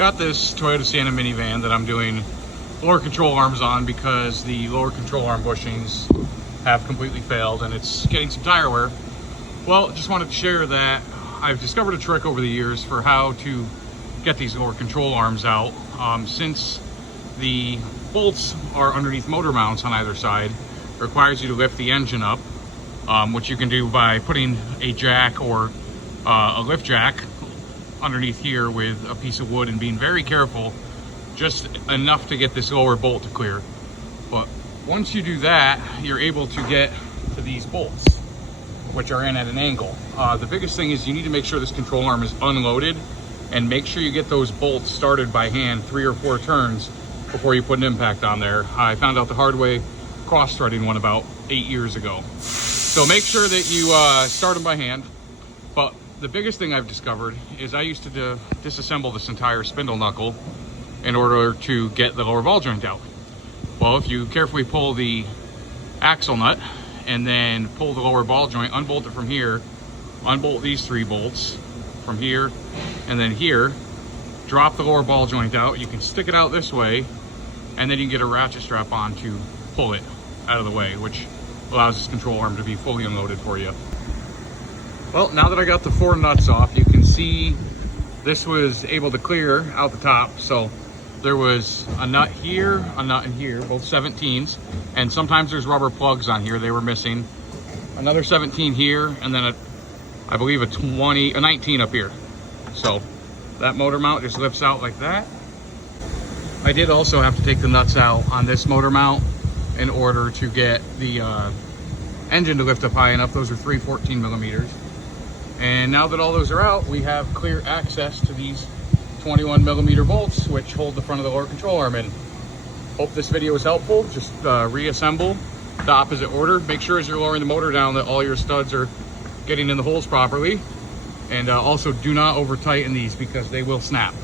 Got this Toyota Sienna minivan that I'm doing lower control arms on because the lower control arm bushings have completely failed and it's getting some tire wear. Well, just wanted to share that I've discovered a trick over the years for how to get these lower control arms out. Since the bolts are underneath motor mounts on either side, it requires you to lift the engine up, which you can do by putting a jack or a lift jack underneath here with a piece of wood and being very careful, just enough to get this lower bolt to clear. But once you do that, you're able to get to these bolts, which are in at an angle. The biggest thing is you need to make sure this control arm is unloaded and make sure you get those bolts started by hand 3 or 4 turns before you put an impact on there. I found out the hard way cross-threading one about 8 years ago. So make sure that you start them by hand. But the biggest thing I've discovered is I used to disassemble this entire spindle knuckle in order to get the lower ball joint out. Well, if you carefully pull the axle nut and then pull the lower ball joint, unbolt it from here, unbolt these 3 bolts from here and then here, drop the lower ball joint out. You can stick it out this way and then you can get a ratchet strap on to pull it out of the way, which allows this control arm to be fully unloaded for you. Well, now that I got the 4 nuts off, you can see this was able to clear out the top. So there was a nut here, a nut in here, both 17s, and sometimes there's rubber plugs on here. They were missing. Another 17 here, and then I believe a 19 up here. So that motor mount just lifts out like that. I did also have to take the nuts out on this motor mount in order to get the engine to lift up high enough. Those are 3 14 millimeters. And now that all those are out, we have clear access to these 21 millimeter bolts, which hold the front of the lower control arm in. Hope this video was helpful. Just reassemble the opposite order. Make sure as you're lowering the motor down that all your studs are getting in the holes properly. And also do not over tighten these because they will snap.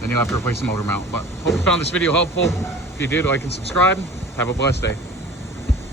Then you'll have to replace the motor mount. But hope you found this video helpful. If you did, like and subscribe. Have a blessed day.